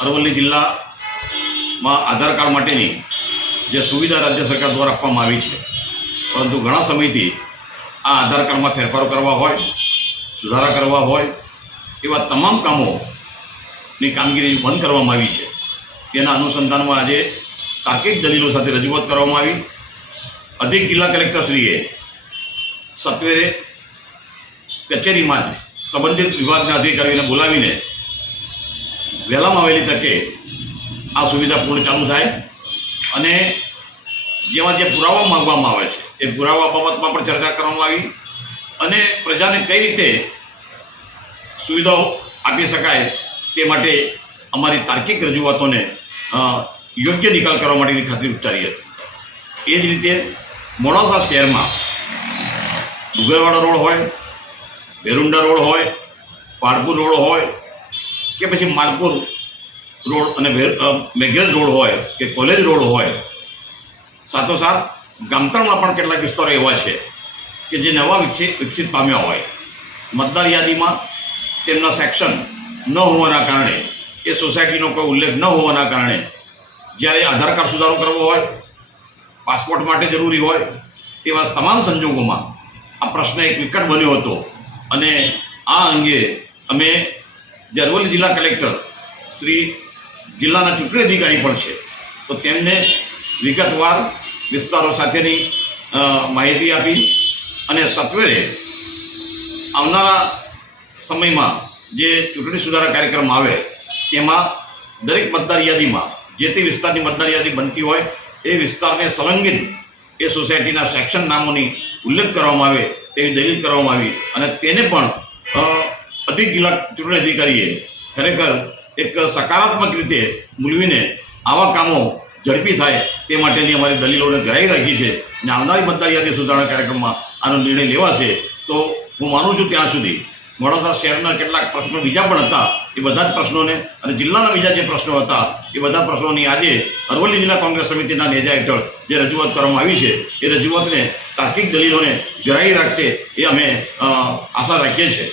અરવલ્લી જિલ્લામાં આધાર કાર્ડ માટેની જે સુવિધા રાજ્ય સરકાર દ્વારા આપવામાં આવી છે. પરંતુ ઘણા સમયથી આ આધાર કાર્ડમાં ફેરફારો કરવા હોય, સુધારા કરવા હોય, એવા તમામ કામોની કામગીરી બંધ કરવામાં આવી છે. તેના અનુસંધાનમાં આજે તાર્કિક દલીલો સાથે રજૂઆત કરવામાં આવી. અધિક જિલ્લા કલેક્ટરશ્રીએ સત્વરે કચેરીમાં જ સંબંધિત વિભાગના અધિકારીઓને બોલાવીને વહેલામાં વહેલી તકે આ સુવિધા પૂર્ણ ચાલુ થાય અને જેમાં જે પુરાવા માંગવામાં આવે છે, એ પુરાવા બાબતમાં પણ ચર્ચા કરવામાં આવી અને પ્રજાને કઈ રીતે સુવિધાઓ આપી શકાય તે માટે અમારી તાર્કિક રજૂઆતોને યોગ્ય નિકાલ કરવા માટેની ખાતરી ઉચ્ચારી હતી. એ જ રીતે મોડાસા શહેરમાં ડુગરવાડા રોડ હોય, બેરુંડા રોડ હોય પાડપુર રોડ હોય કે પછી માલપુર રોડ અને મેઘેલ રોડ હોય કે કોલેજ રોડ હોય, સાથોસાથ ગામતળમાં પણ કેટલાક વિસ્તારો એવા છે કે જે નવા વિકસિત વિકસિત પામ્યા હોય. મતદાર યાદીમાં તેમના સેક્શન ન હોવાના કારણે, એ સોસાયટીનો કોઈ ઉલ્લેખ ન હોવાના કારણે, જ્યારે આધાર કાર્ડ સુધારો કરવો હોય, પાસપોર્ટ માટે જરૂરી હોય, તેવા તમામ સંજોગોમાં આ પ્રશ્ન એક વિકટ બન્યો હતો. અને આ અંગે અમે જે અરવલ્લી જિલ્લા કલેક્ટર શ્રી જિલ્લાના ચૂંટણી અધિકારી પણ છે. તો તેમને વિગતવાર વિસ્તારો સાથેની માહિતી આપી અને સત્વરે આવનારા સમયમાં જે ચૂંટણી સુધારા કાર્યક્રમ આવે, તેમાં દરેક મતદાર યાદીમાં, જે તે વિસ્તારની મતદાર યાદી બનતી હોય, એ વિસ્તારને સંલગ્નિત એ સોસાયટીના સેક્શન નામોની ઉલ્લેખ કરવામાં આવે, તેવી દલીલ કરવામાં આવી અને તેને પણ અધિક જિલ્લા ચૂંટણી અધિકારીએ ખરેખર એક સકારાત્મક રીતે મૂલવીને આવા કામો ઝડપી થાય તે માટેની અમારી દલીલોને ગરાઈ રાખી છે અને આવનારી મતદાર સુધારણા કાર્યક્રમમાં આનો નિર્ણય લેવાશે, તો હું માનું છું ત્યાં સુધી મોડાસા શહેરના કેટલાક પ્રશ્નો બીજા પણ હતા, એ બધા જ પ્રશ્નોને અને જિલ્લાના બીજા જે પ્રશ્નો હતા, એ બધા પ્રશ્નોની આજે અરવલ્લી જિલ્લા કોંગ્રેસ સમિતિના નેજા હેઠળ જે રજૂઆત કરવામાં આવી છે, એ રજૂઆતને તાર્કિક દલીલોને ગરાઈ રાખશે એ અમે આશા રાખીએ છીએ.